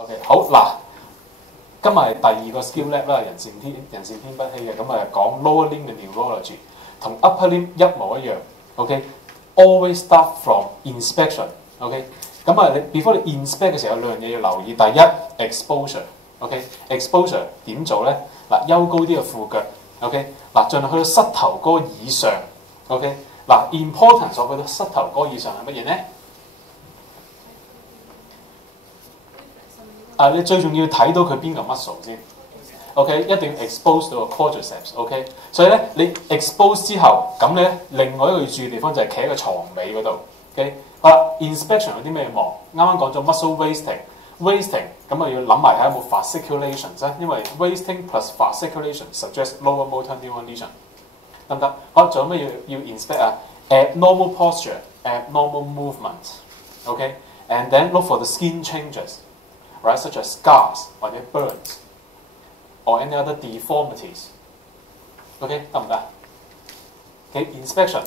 OK， 好嗱，今日係第二個 skill lab 啦，人善天不欺嘅，咁啊講 lower limb 嘅 neurology， 同 upper limb 一模一樣。OK，always start from inspection。OK， 咁啊你 before 你 inspect 嘅時候有兩樣嘢要留意，第一 exposure。OK，exposure 點做咧？嗱，休高啲嘅褲腳。OK， 嗱，盡量去到膝頭哥以上。OK， 嗱 importance 我去到膝頭哥以上係乜嘢咧？你最重要睇到佢邊個 muscle 先 ，OK， 一定要 expose 到個 quadriceps，OK， 所以咧你 expose 之後，咁咧另外一個要注意嘅地方就係企喺個床尾嗰度 ，OK， 好啦 ，inspection 有啲咩望？啱啱講咗 muscle wasting 咁啊要諗埋睇有冇 fasciculation 啫，因為 wasting plus fasciculation suggest lower motor neuron lesion， 得唔得？好，仲有咩要 inspect 啊 ？abnormal posture、abnormal movement，OK，and then look for the skin changes。Right, such as scars 或者 burns or any other deformities. OK， 得唔得？OK， inspection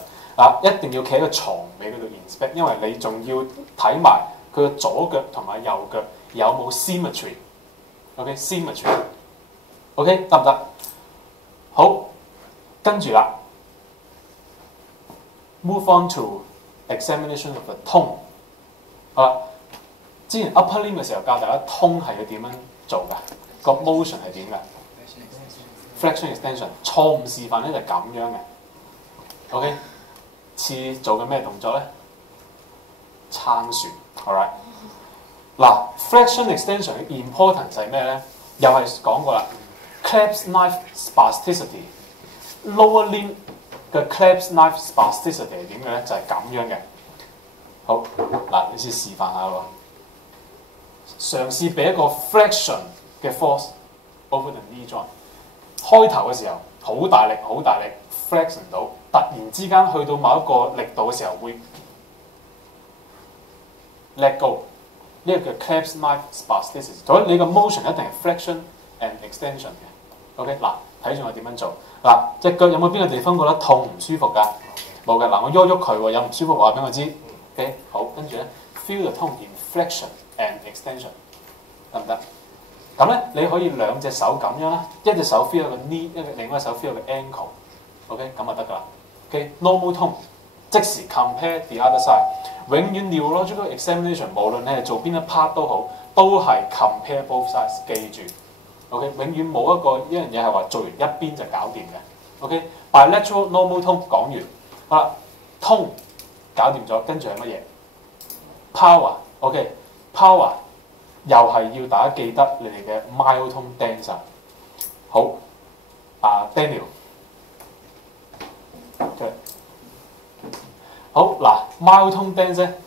一定要企喺個床尾嗰度 inspect， 因為你仲要睇埋佢嘅左腳同埋右腳有冇 symmetry。OK，symmetry。OK， 得唔得？好，跟住啦 ，move on to examination of the tone。好啦。之前 upper limb 嘅時候教大家通係要點樣做㗎？個 motion 係點㗎 ？flexion extension 錯誤示範咧就係咁樣嘅。OK， 似做緊咩動作咧？撐船 ，all right。嗱 ，flexion extension 嘅 importance 係咩咧？又係講過啦 ，Cleft knife spasticity，lower limb 嘅 Cleft knife spasticity 係點嘅咧？就係咁樣嘅。好，嗱，你先示範下喎。嘗試俾一個 flexion 嘅 force over the knee joint。開頭嘅時候好大力 flex 唔到，突然之間去到某一個力度嘅時候會 let go。呢個叫 Cleft knife spasticity。所以你個 motion 一定係 flexion and extension 嘅。OK， 嗱，睇住我點樣做。嗱，隻腳有冇邊個地方覺得痛唔舒服㗎？冇嘅。嗱，我喐佢喎，有唔舒服話俾我知。OK， 好，跟住咧 feel the tone in flexion。and extension 得唔得？咁咧你可以兩隻手咁樣啦，一隻手 feel 個 knee， 另外一隻手 feel 個 ankle。OK， 咁就得㗎啦。OK，normal tone， 即時 compare the other side。永遠 neurological examination， 無論你係做邊一 part 都好，都係 compare both sides。記住 ，OK， 永遠冇一樣嘢係話做完一邊就搞掂嘅。OK，bilateral normal tone 講完，好啦 ，tone 搞掂咗，跟住係乜嘢 ？power。OK，power 又係要大家記得你哋嘅 myotonia dance。好，Daniel， okay。好嗱 ，myotonia dance 咧，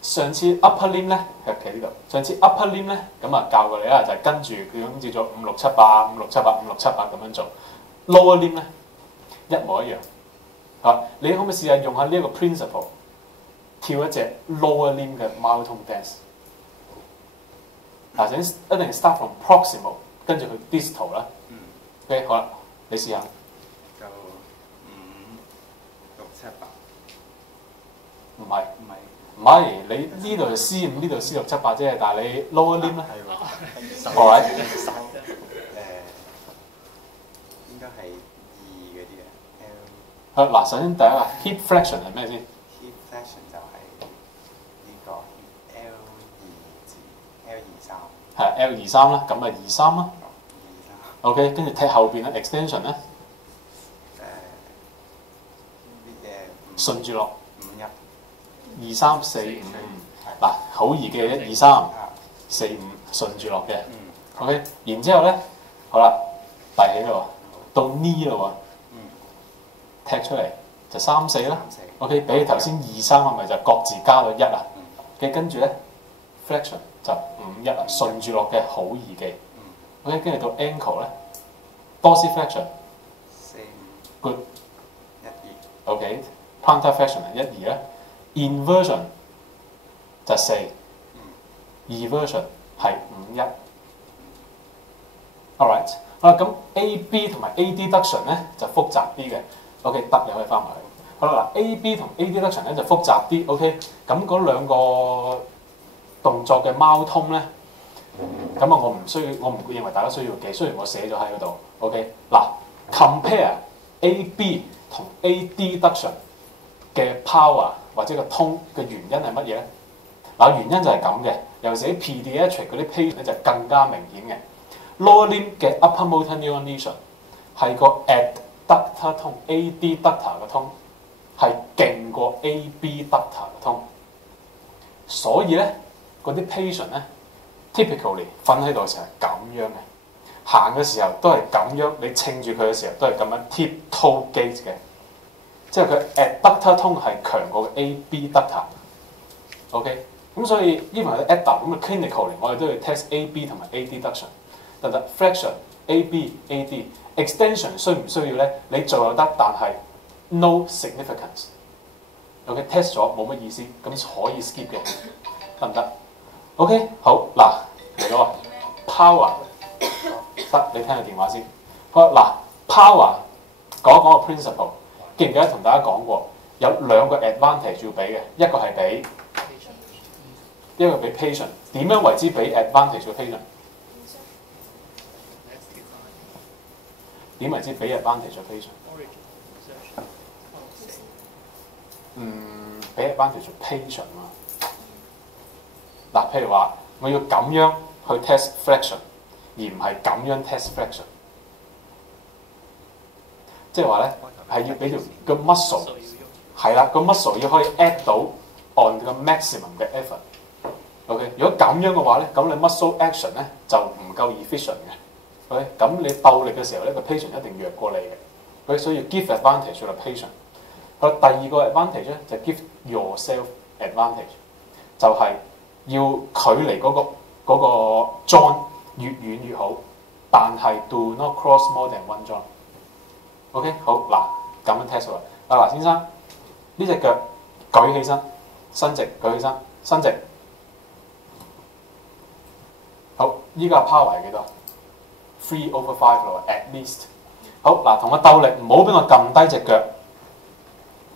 上次 upper limb 咧係企呢度，上次 upper limb 咧咁啊教過你啦，就係跟住佢咁叫做5、6、7、8、5、6、7、8、5、6、7、8咁樣做。lower limb 咧一模一樣。你可唔可以試下用下呢一個 principle？跳一隻 lower limb 嘅 myotonia dance。嗱，一定 start from proximal， 跟住去 distal 啦。OK， 好啦，你試下。就5、6、7、8。唔係，你呢度係 C5， 呢度 C6、7、8啫，但係你 lower limb 咧。係喎。應該係2嗰啲嘅。嗱，首先第一個 hip flexion 係咩先 ？hip flexion 就係呢個 L23。係 L23啦，咁咪23啦。OK， 跟住睇後邊咧 extension 咧。順住落。5、1。2、3、4、5。嗱，好易記嘅1、2、3、4、5順住落嘅。OK， 然之後咧，好啦，遞起啦喎，到 knee 啦喎。踢出嚟就3、4啦。OK， 比起頭先2、3係咪就各自加到1啊？跟住咧 flexion 就5、1啊，順住落嘅好易記。OK， 跟住到 ankle 咧 dorsiflexion 4、5 good 1、2。OK， plantar flexion 係1、2咧 inversion 就4。eversion 係5、1。All right， 好啦，咁 AB 同埋 adduction 咧就複雜啲嘅。OK， 得你可以翻埋去。好啦，嗱 AB 同 adduction 咧就複雜啲。OK， 咁嗰兩個動作嘅貓通咧咁啊，我唔認為大家需要記，雖然我寫咗喺嗰度。OK， 嗱 ，compare AB 同 AD duction 嘅 power 或者個通嘅原因係乜嘢咧？嗱，原因就係咁嘅，尤其是喺 pediatric 嗰啲 patient 咧就更加明顯嘅。Lower limb 嘅 upper motor neuron lesion 係個 adductor 通 AD ductor 嘅通係勁過 AB ductor 嘅通，所以咧嗰啲 patient 咧 typically 瞓喺度嘅時候係咁樣嘅，行嘅時候都係咁樣，你稱住佢嘅時候都係咁樣 tiptoe gait 嘅，即係佢 adductor 通係強過 AB ductor。OK， 咁所以 even 喺 adduct 咁嘅 clinically 我哋都要 test AB 同埋 AD duction。得唔得 ？Flexion AB、AD extension 需唔需要咧？你做又得，但係 no significance。OK，test 咗冇乜意思，咁可以 skip 嘅，得唔得 ？OK， 好嗱嚟咯 ，power 得，你聽下電話先。好嗱 ，power 講個 principle， 記唔記得同大家講過有兩個 advantage 要俾嘅，一個係俾，一個俾 patient。點樣為之俾 advantage 嘅 patient？點為之俾 advantage 嘅 patient？俾 advantage 嘅 patient 嘛。嗱，譬如話，我要咁樣去 test flexion， 而唔係咁樣 test flexion。即係話咧，係要俾條個 muscle 係啦，個 muscle 要可以 add 到 on 個 maximum 嘅 effort。OK， 如果咁樣嘅話咧，咁你 muscle action 咧就唔夠 efficient 嘅。OK， 咁你鬥力嘅時候咧，個 patient 一定弱過你嘅。OK， 所以要 give advantage to the patient。第二個 advantage 咧就 give yourself advantage， 就係要距離嗰個 joint 越遠越好，但係 do not cross more than one joint。OK， 好嗱，咁樣 test 喎。嗱，先生呢隻腳舉起身，伸直，舉起身，伸直。好，依家 power 係幾多？3/5 咯 ，at least。好嗱，同我鬥力，唔好俾我撳低隻腳。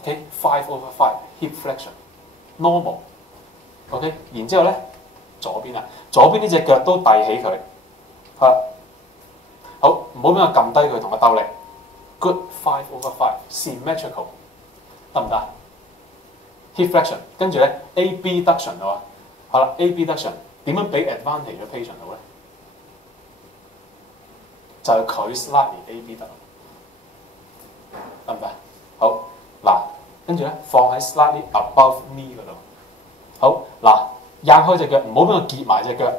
OK，5/5 hip flexion，normal。OK， 然之後咧，左邊啊，左邊呢隻腳都遞起佢。好，唔好俾我撳低佢，同我鬥力。Good，5/5 symmetrical， 得唔得 ？hip flexion， 跟住咧 AB duction 喎。好啦 ，AB duction 點樣俾 advantage 嘅 patient 好咧？就係佢 slightly AB 得唔得？好嗱，跟住咧放喺 slightly above knee 嗰度。好嗱，掗開隻腳，唔好俾我結埋隻腳。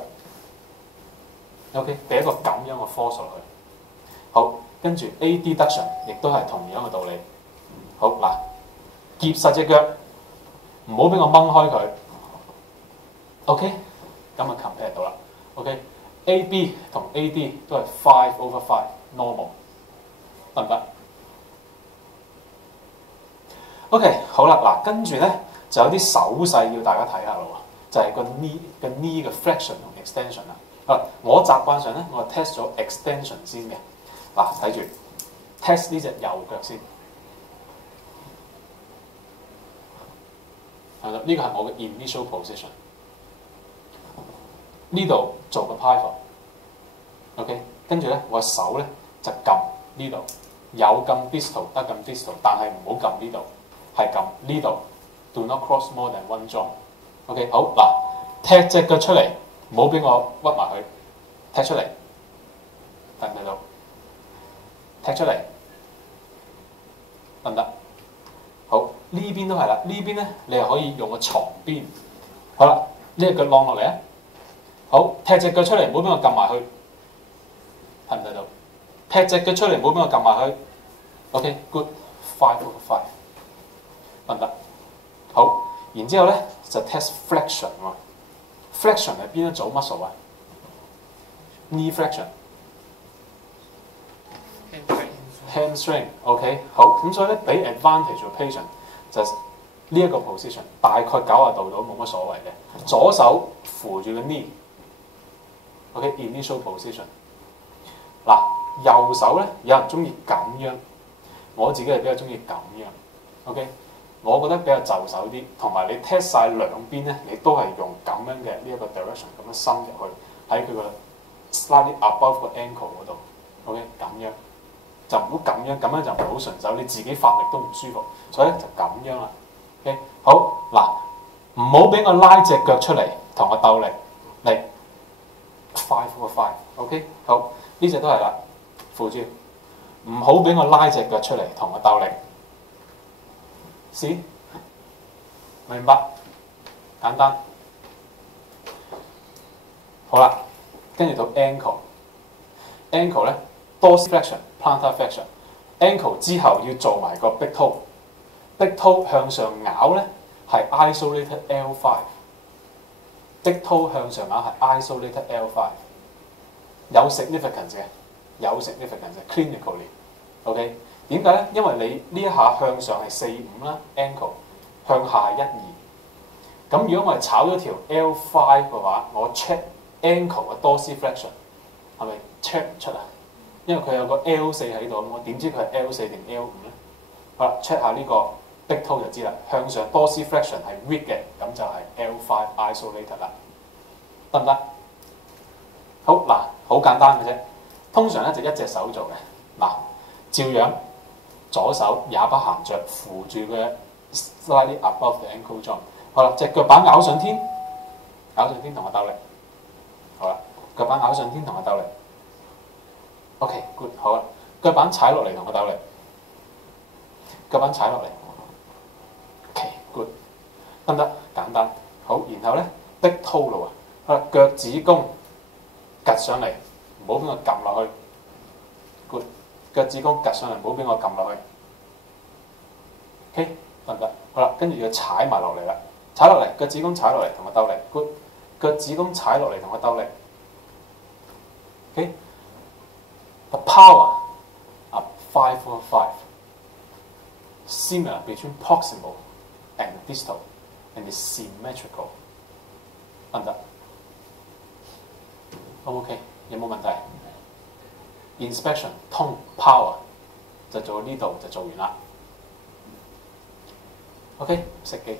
OK， 俾一個咁樣嘅 force 落去。好，跟住 AD duction 亦都係同樣嘅道理。好嗱，結實隻腳，唔好俾我掹開佢。OK， 咁就 compare 到啦。OK。AB 同 AD 都係5/5 normal， 得唔得 ？OK， 好啦，嗱，跟住咧就有啲手勢要大家睇下咯，就係、是、個 knee 嘅 flexion 同 extension 啦。啊，我習慣上咧，我 test 咗 extension 先嘅。嗱，睇住 test 呢隻右腳先。係啦，呢個係我嘅 initial position。呢度做個 pivot，OK， 跟住咧我手咧就撳呢度，有撳 distal 得撳 distal， 但係唔好撳呢度，係撳呢度 ，do not cross more than one joint。OK， 好嗱，踢隻腳出嚟，唔好俾我屈埋佢，踢出嚟，睇唔睇到？踢出嚟，得唔得？好，呢邊都係啦，呢邊咧你係可以用個床邊，好啦，呢隻腳晾落嚟啊！好，踢隻腳出嚟，唔好俾我撳埋去，睇唔睇到？踢隻腳出嚟，唔好俾我撳埋去。OK，good，5/5，得唔得？好，然之後咧就 test flexion 喎。flexion 係邊一組 muscle 啊 ？knee flexion。hamstring。OK， 好，咁所以咧俾 advantage 嘅 patient 就呢一個 position， 大概90度到冇乜所謂嘅，左手扶住個 knee。OK，initial position。嗱，右手咧，有人中意咁樣，我自己係比較中意咁樣。OK， 我覺得比較就手啲，同埋你 test 晒兩邊咧，你都係用咁樣嘅呢一個 direction 咁樣伸入去喺佢個 slightly above 個 ankle 嗰度。OK， 咁樣就唔好咁樣就唔係好順手，你自己發力都唔舒服，所以咧就咁樣啦。OK， 好嗱，唔好俾我拉隻腳出嚟同我鬥力嚟 5 over 5。OK， 好呢隻都係啦，扶住，唔好俾我拉隻腳出嚟同我鬥力。試，明白？簡單。好啦，跟住到 ankle 咧 dorsal flexion、plantar flexion。ankle 之後要做埋個 big toe。big toe 向上咬咧係 isolated L5。big toe 向上咬係 isolated L5， 有 significance 嘅 clinically。OK， 點解咧？因為你呢一下向上係4-5啦 ，ankle 向下係1-2。咁如果我係炒咗條 L5 嘅話，我 check ankle 嘅 dorsal flexion 係咪 check 唔出啊？因為佢有個 L4 喺度，我點知佢係 L4 定 L5 咧？好啦 ，check 下呢個 big toe 就知啦。向上 dorsal flexion 係 weak 嘅，咁就係 L5 isolated 啦，得唔得？好嗱，好簡單嘅啫。通常咧就一隻手做嘅嗱，照樣左手也不閒着，扶住佢 slightly above the ankle joint。好啦，隻腳板咬上天同我鬥力。好啦，腳板咬上天同我鬥力。OK，good， 好啦，腳板踩落嚟同我鬥力。腳板踩落嚟。OK，good， 得唔得？簡單。好，然後咧 big toe 咯喎。好啦，腳趾公趌上嚟，唔好俾我撳落去。good， 腳趾公趌上嚟，唔好俾我撳落去。OK， 得唔得？好啦，跟住要踩埋落嚟啦。踩落嚟，腳趾公踩落嚟同我鬥力 ，good。腳趾公踩落嚟同我鬥力 ，OK。The power of 5 over 5 similar between proximal and distal and is symmetrical。得唔得 ？OK， 有冇問題 ？Inspection 通 power 就做呢度就做完啦。OK， 熄機。